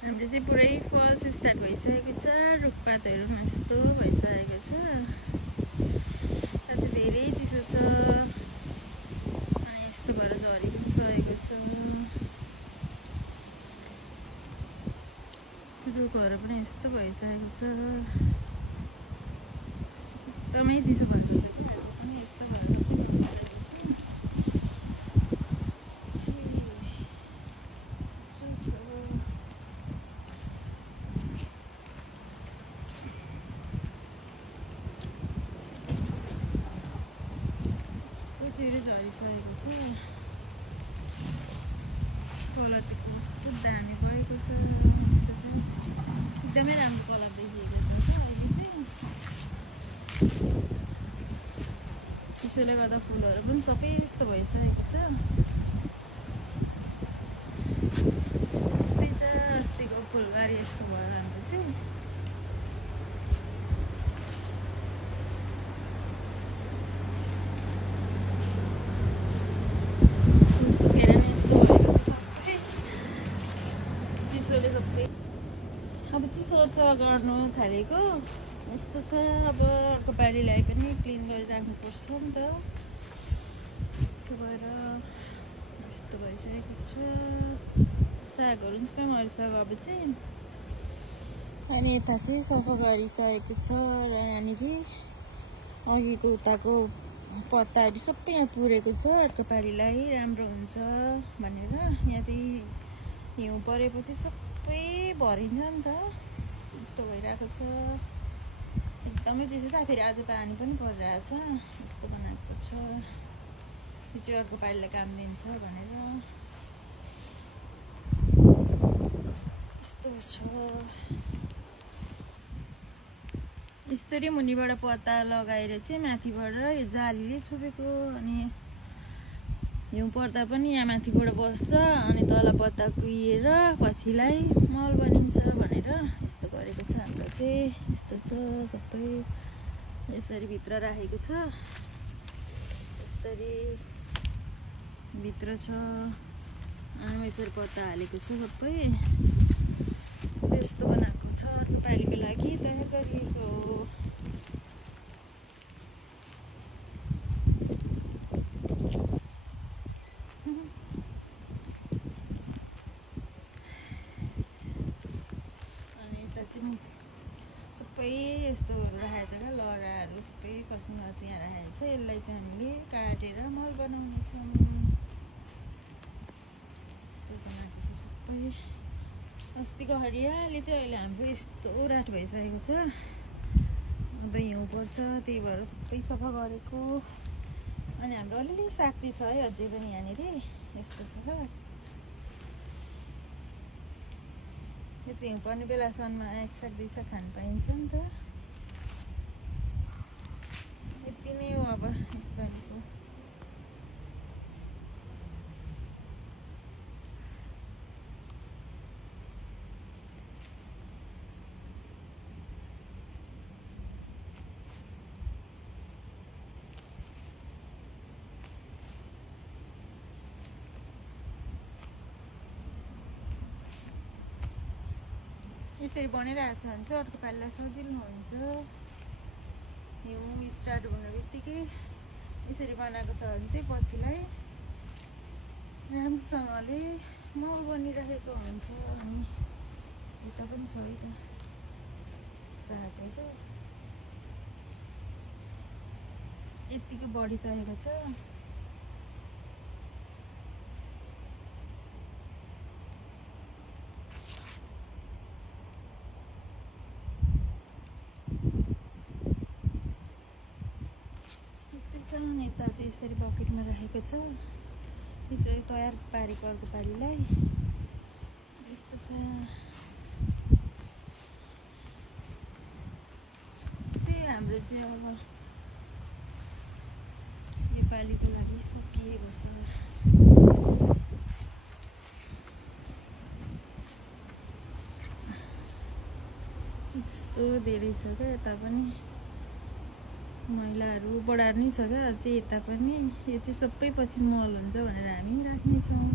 हाम्रो चाहिँ पुरै फल्स स्टार्ट भइसकेको छ। रुखपातहरू पनि यस्तो भइसकेको छ। आज धेरै चिसो छ अनि यस्तो भएर झरी पनि सकेको छ। रुखहरू पनि यस्तो भइसकेको छ। एकदमै चिसो भइसक्यो कि आज पनि यस्तो भएर झरिसकेको छ। कलर कस्तो दामी भएको छ। यस्तो छ एकदमै राम्रो कलर देखिएको छ अहिले चाहिँ। चिसोले गर्दा फुलहरू पनि सबै यस्तो भइसकेको छ। यस्तै छ अस्तिको फुलबारी यस्तो भयो हाम्रो चाहिँ। अब चिसो गर्नु थालेको यस्तो छ। अब अर्को पालिलाई पनि क्लिन गरिराख्नुपर्छ नि त। त्यो भएर यस्तो भइसकेको छ। सागहरू पनि सबै मरिसक्यो अब चाहिँ। अनि यता चाहिँ सफा गरिसकेको छ र यहाँनिर अघिको उताको पत्ताहरू सबै यहाँ पुरेको छ। अर्को पालिलाई राम्रो हुन्छ भनेर। यहाँ चाहिँ हिउँ परेपछि सबै भरिन्छ नि त। यस्तो भइरहेको छ। एकदमै चिसो छ। फेरि आज पानी पनि परिरहेछ। यस्तो बनाएको छ। यो चाहिँ अर्को पालिलाई काम दिन्छ भनेर यस्तो छ। यसरी मुनिबाट पत्ता लगाएर चाहिँ माथिबाट यो जालीले छोपेको। अनि हिउँ पर्दा पनि यहाँ माथिबाट बस्छ अनि तल पत्ता कुहिएर पछिलाई मल बनिन्छ भनेर यस्तो गरेको छ हाम्रो चाहिँ। यस्तो छ सबै यसरी भित्र राखेको छ। यसरी भित्र छ अनि यसरी पत्ता हालेको छ सबै। यस्तो बनाएको छ। अर्को पालिको लागि तयार गरिएको हो। सबै यस्तोहरू राखेको छ क्या। लहराहरू सबै कसिन कसिन यहाँ राखेको छ। यसलाई चाहिँ हामीले काटेर मल बनाउनेछौँ। बनाएको छ सबै। अस्तिको हरियाली चाहिँ अहिले हाम्रो यस्तो रात भइसकेको छ। अब हिउँ पर्छ त्यही भएर सबै सफा गरेको। अनि हाम्रो अलिअलि साग चाहिँ छ है अझै पनि यहाँनिर यस्तो छ। यो चाहिँ हिउँ पर्ने बेलासम्म एक साग दुई साग खानु पाइन्छ नि त। यति नै हो अब यसपालिको। यसरी बनाइरहेको छ भने चाहिँ अर्को पालिलाई सजिलो हुन्छ। हिउँ स्टार्ट हुने बित्तिकै यसरी बनाएको छ भने चाहिँ पछिलाई राम्रोसँगले मल बनिरहेको हुन्छ। अनि यता पनि छ है त सागहरू यतिकै बढिसकेको छ। यता चाहिँ यसरी बकेटमा राखेको छ। यो चाहिँ तयार पारेको अर्को पालिलाई यस्तो छ। त्यही हाम्रो चाहिँ अब नेपालीको लागि सकिएको छ। यस्तो धेरै छ क्या। यता पनि मैलाहरू बढार्नै छ क्या अझै। यता पनि यो चाहिँ सबै पछि मल हुन्छ भनेर हामी राख्नेछौँ।